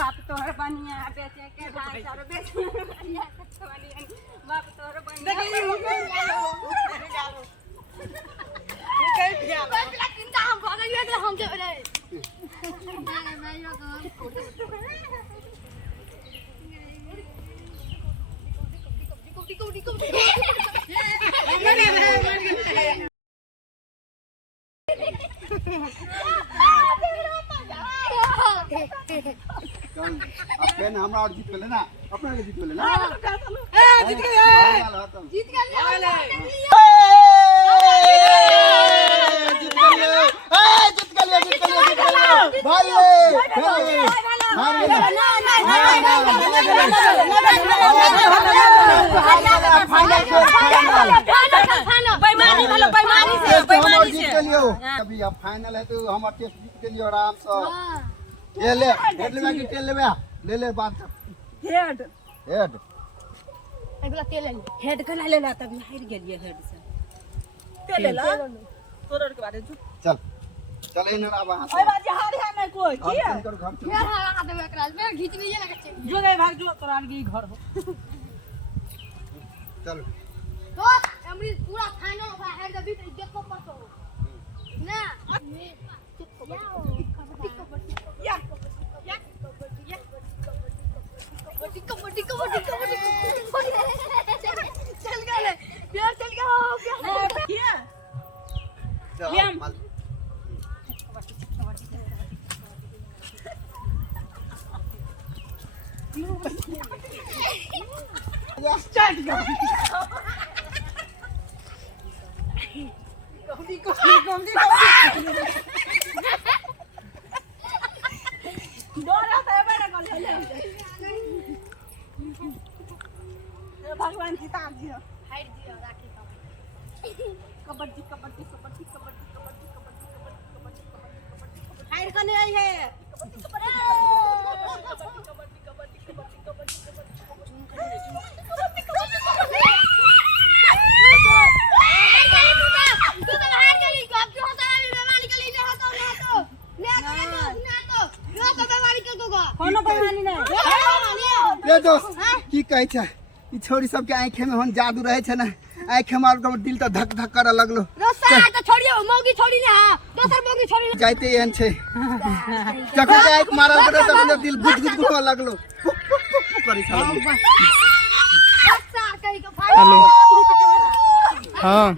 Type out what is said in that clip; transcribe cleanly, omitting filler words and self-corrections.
बाप तोहर बनिया बेचे के धान चारो बेच बाप तोहर बनिया चिंता हम भागेंगे तो हम चले रहे अपन हमरा और जीत गेले ना अपना के जीत गेले ना जीत गए जीत गए भाई अभी अब फाइनल है तो हम टेस्ट जीत के लिए आराम से ये ले हेड लेवा की तेल लेवा ले बात हेड हेड अगला तेल ले हेड कना लेला तभी हार गेलिए हेड से तेल ले ला तोरर के बारे चल चल इन अब हां ओए बाजी हार है ना कोई की है घर चल यार हां देबे एकरा में घीच लीजिए ना कच्चे जो गए भाग जो तोरान की घर हो चल तो अमृत पूरा खाना बा हेड दबी देखो परतो ना कबड्डी चल गए प्यार चल गया की है लियम स्टार्ट कर कौन डोरा से बड़ा कर ले भगवान सीता जी हाइट दियो राखी कबड्डी कबड्डी कबड्डी कबड्डी कबड्डी कबड्डी हार कने आई है कोनो बेमानी नहीं रे दोस्त की कहै छै ई छोरी सब के आंखे में हन जादू रहे छै ना आंखे मार के दिल तो धक धक करे लगलो तो छोड़िए मौगी छोड़ी ना दोसर मौगी छोड़ी ना जाइते एहन छै जखन के आंख मारल करे तखन दिल गुद गुद गुद लगलो करै छै अच्छा कहि के फाइल हां